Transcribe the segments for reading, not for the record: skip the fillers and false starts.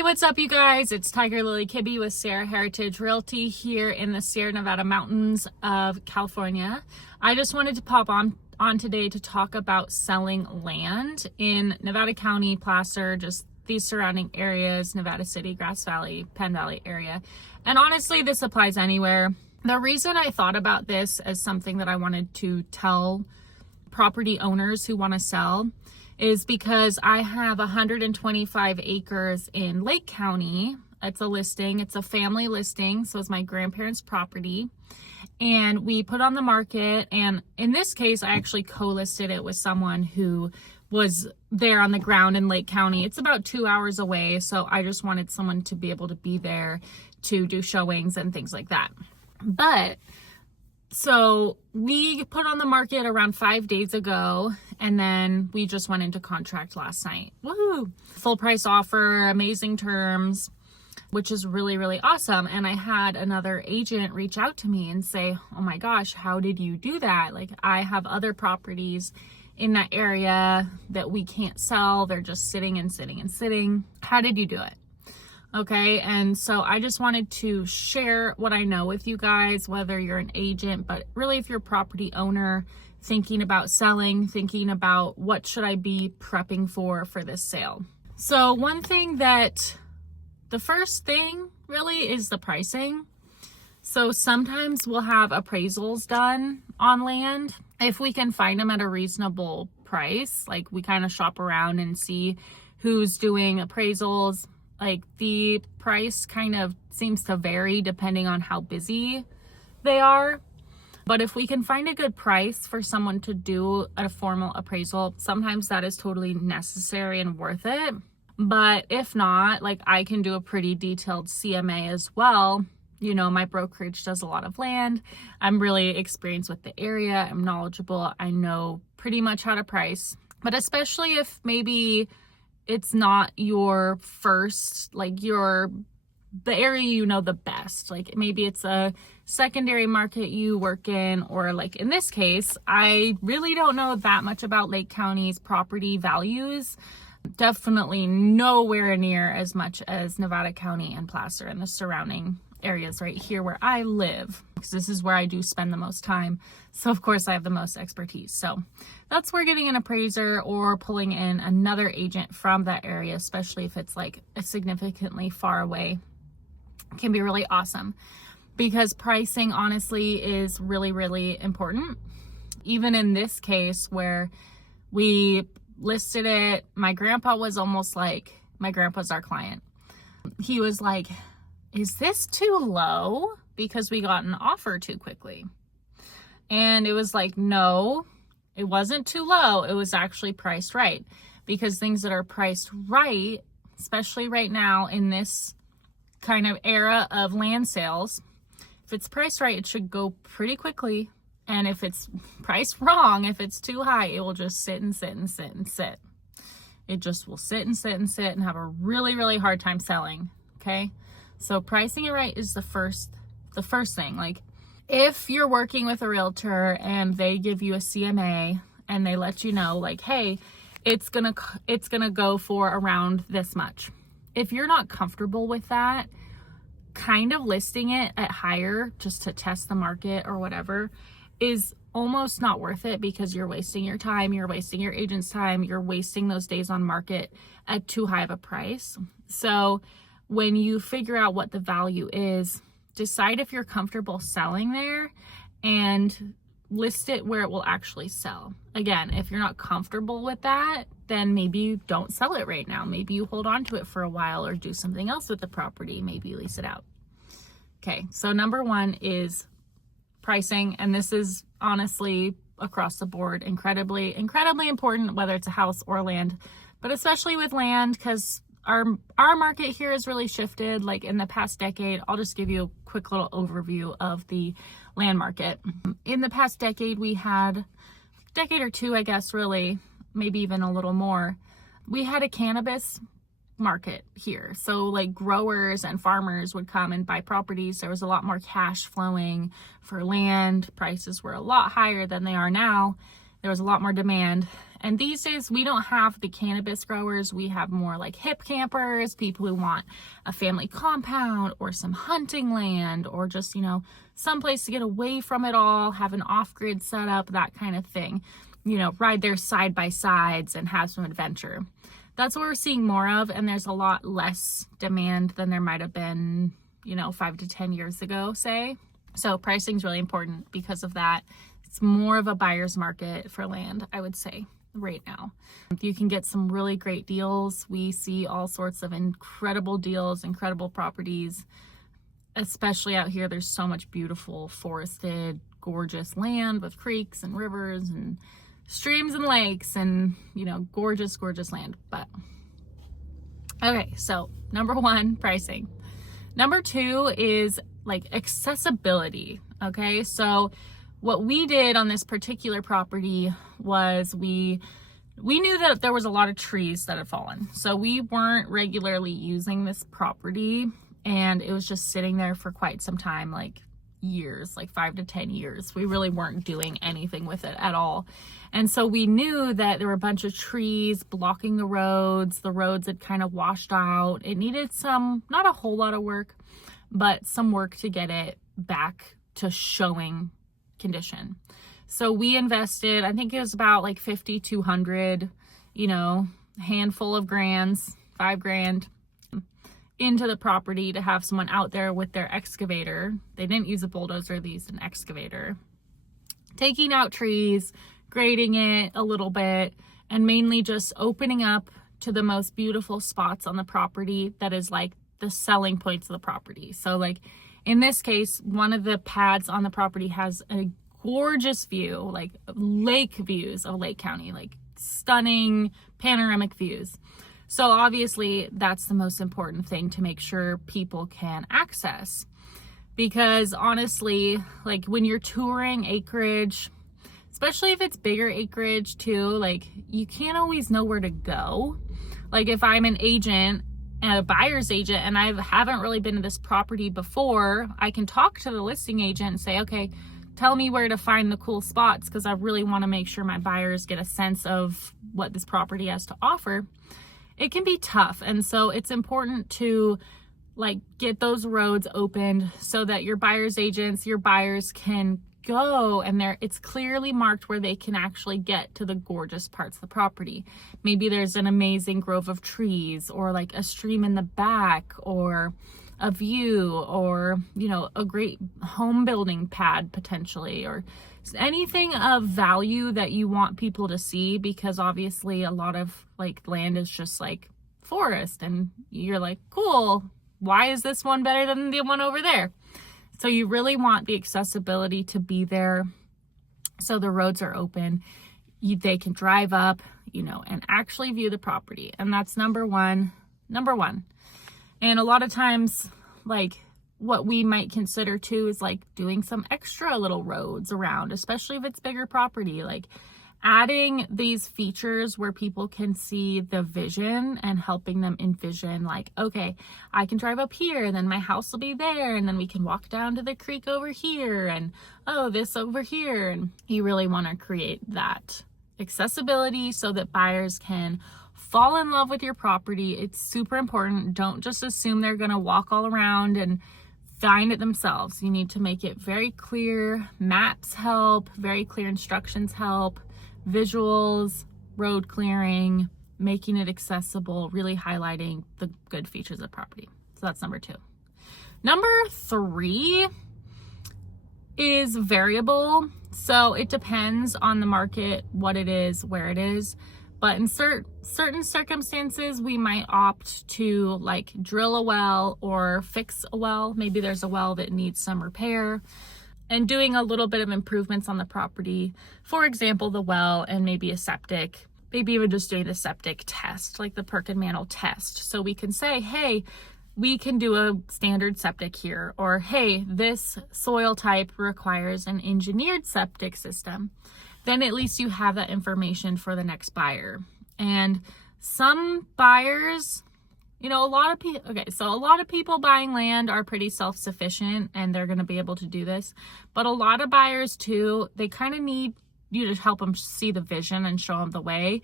Hey, what's up, you guys? It's Tiger.lilie.kibbe with Sierra Heritage Realty here in the Sierra Nevada mountains of California. I just wanted to pop on today to talk about selling land in Nevada County, Placer, just these surrounding areas, Nevada City, Grass Valley, Penn Valley area. And honestly, this applies anywhere. The reason I thought about this as something that I wanted to tell property owners who want to sell is because I have 125 acres in Lake County. It's a listing. It's a family listing, so it's my grandparents' property. And we put on the market, and in this case, I actually co-listed it with someone who was there on the ground in Lake County. It's about 2 hours away, so I just wanted someone to be able to be there to do showings and things like that. So we put on the market around 5 days ago, and then we just went into contract last night. Woohoo! Full price offer, amazing terms, which is really, really awesome. And I had another agent reach out to me and say, oh my gosh, how did you do that? Like, I have other properties in that area that we can't sell. They're just sitting and sitting and sitting. How did you do it? Okay, and so I just wanted to share what I know with you guys, whether you're an agent, but really if you're a property owner thinking about selling, thinking about what should I be prepping for this sale. So the first thing really is the pricing. So sometimes we'll have appraisals done on land. If we can find them at a reasonable price, like we kind of shop around and see who's doing appraisals. Like, the price kind of seems to vary depending on how busy they are. But if we can find a good price for someone to do a formal appraisal, sometimes that is totally necessary and worth it. But if not, like, I can do a pretty detailed CMA as well. You know, my brokerage does a lot of land. I'm really experienced with the area. I'm knowledgeable. I know pretty much how to price. But especially if maybe it's not your first, like the area you know the best. Like, maybe it's a secondary market you work in, or like in this case, I really don't know that much about Lake County's property values. Definitely nowhere near as much as Nevada County and Placer and the surrounding areas right here where I live, because this is where I do spend the most time. So of course I have the most expertise. So that's where getting an appraiser or pulling in another agent from that area, especially if it's like significantly far away, can be really awesome, because pricing honestly is really, really important. Even in this case where we listed it, my grandpa was almost like, my grandpa's our client. He was like, is this too low? Because we got an offer too quickly. And it was like, no, it wasn't too low. It was actually priced right. Because things that are priced right, especially right now in this kind of era of land sales, if it's priced right, it should go pretty quickly. And if it's priced wrong, if it's too high, it will just sit and sit and sit and sit. It just will sit and sit and sit and have a really, really hard time selling. Okay? So pricing it right is the first thing. Like, if you're working with a realtor and they give you a CMA and they let you know, like, hey, it's gonna go for around this much. If you're not comfortable with that, kind of listing it at higher just to test the market or whatever is almost not worth it, because you're wasting your time, you're wasting your agent's time, you're wasting those days on market at too high of a price. So when you figure out what the value is, decide if you're comfortable selling there and list it where it will actually sell. Again, if you're not comfortable with that, then maybe you don't sell it right now. Maybe you hold on to it for a while or do something else with the property. Maybe you lease it out. Okay, so number one is pricing. And this is honestly across the board incredibly, incredibly important, whether it's a house or land, but especially with land, because our market here has really shifted. Like, in the past decade, I'll just give you a quick little overview of the land market. In the past decade, we had decade or two, I guess, really, maybe even a little more, we had a cannabis market here. So like growers and farmers would come and buy properties. There was a lot more cash flowing for land. Prices were a lot higher than they are now. There was a lot more demand. And these days we don't have the cannabis growers. We have more like hip campers, people who want a family compound or some hunting land, or just, you know, someplace to get away from it all, have an off-grid setup, that kind of thing. You know, ride their side by sides and have some adventure. That's what we're seeing more of, and there's a lot less demand than there might have been, you know, 5 to 10 years ago, say. So pricing is really important because of that. It's more of a buyer's market for land, I would say, right now. You can get some really great deals. We see all sorts of incredible deals, incredible properties, especially out here. There's so much beautiful forested, gorgeous land with creeks and rivers and streams and lakes and, you know, gorgeous, gorgeous land. But okay, so number 1, pricing. Number 2 is like accessibility. Okay, so what we did on this particular property was we knew that there was a lot of trees that had fallen. So we weren't regularly using this property, and it was just sitting there for quite some time, like years, like 5 to 10 years. We really weren't doing anything with it at all. And so we knew that there were a bunch of trees blocking the roads. The roads had kind of washed out. It needed some, not a whole lot of work, but some work to get it back to showing condition. So we invested, I think it was about like 5,200, you know, handful of grands, $5,000 into the property to have someone out there with their excavator. They didn't use a bulldozer, they used an excavator, taking out trees, grading it a little bit, and mainly just opening up to the most beautiful spots on the property that is like the selling points of the property. So like in this case, one of the pads on the property has a gorgeous view, like lake views of Lake County, like stunning panoramic views. So obviously that's the most important thing to make sure people can access, because honestly, like when you're touring acreage, especially if it's bigger acreage too, like you can't always know where to go. Like if I'm an agent and a buyer's agent and I haven't really been to this property before, I can talk to the listing agent and say, okay, tell me where to find the cool spots, because I really want to make sure my buyers get a sense of what this property has to offer. It can be tough, and so it's important to like get those roads opened so that your buyer's agents, your buyers can go and it's clearly marked where they can actually get to the gorgeous parts of the property. Maybe there's an amazing grove of trees, or like a stream in the back, or a view, or, you know, a great home building pad potentially, or anything of value that you want people to see, because obviously a lot of like land is just like forest, and you're like, cool, why is this one better than the one over there? So you really want the accessibility to be there, so the roads are open. They can drive up, you know, and actually view the property. And that's number one. And a lot of times, like what we might consider too is like doing some extra little roads around, especially if it's bigger property, like adding these features where people can see the vision and helping them envision like, okay, I can drive up here and then my house will be there, and then we can walk down to the creek over here, and oh, this over here. And you really want to create that accessibility so that buyers can fall in love with your property. It's super important. Don't just assume they're going to walk all around and find it themselves. You need to make it very clear. Maps help, very clear instructions help, visuals, road clearing, making it accessible, really highlighting the good features of the property. So that's number 2. Number 3 is variable. So it depends on the market, what it is, where it is. But in certain circumstances, we might opt to like drill a well or fix a well. Maybe there's a well that needs some repair, and doing a little bit of improvements on the property. For example, the well and maybe a septic, maybe even just doing the septic test, like the Perkin-Mantle test. So we can say, hey, we can do a standard septic here, or hey, this soil type requires an engineered septic system. Then at least you have that information for the next buyer. And some buyers, you know, a lot of people buying land are pretty self-sufficient and they're going to be able to do this. But a lot of buyers too, they kind of need you to help them see the vision and show them the way.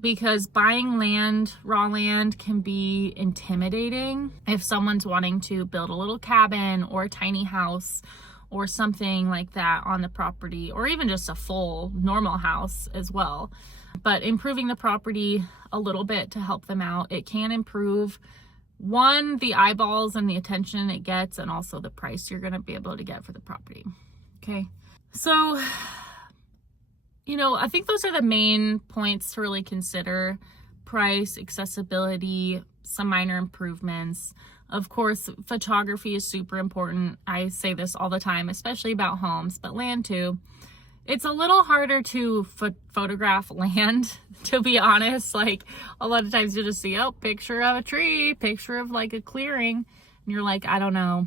Because buying land, raw land, can be intimidating if someone's wanting to build a little cabin or a tiny house or something like that on the property, or even just a full normal house as well. But improving the property a little bit to help them out, it can improve, one, the eyeballs and the attention it gets, and also the price you're going to be able to get for the property. Okay, so I think those are the main points to really consider: price, accessibility, some minor improvements. Of course, photography is super important. I say this all the time, especially about homes, but land too. It's a little harder to photograph land, to be honest. Like, a lot of times you just see, oh, picture of a tree, picture of like a clearing, and you're like, I don't know.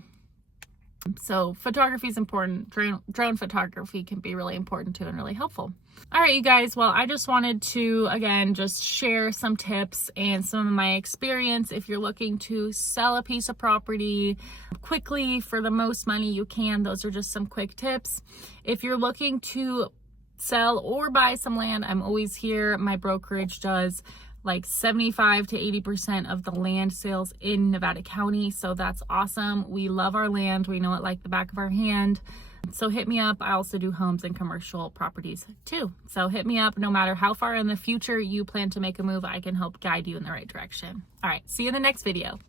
So photography is important. Drone photography can be really important too and really helpful. All right, you guys. Well, I just wanted to, again, just share some tips and some of my experience. If you're looking to sell a piece of property quickly for the most money you can, those are just some quick tips. If you're looking to sell or buy some land, I'm always here. My brokerage does like 75 to 80% of the land sales in Nevada County. So that's awesome. We love our land. We know it like the back of our hand. So hit me up. I also do homes and commercial properties too. So hit me up. No matter how far in the future you plan to make a move, I can help guide you in the right direction. All right. See you in the next video.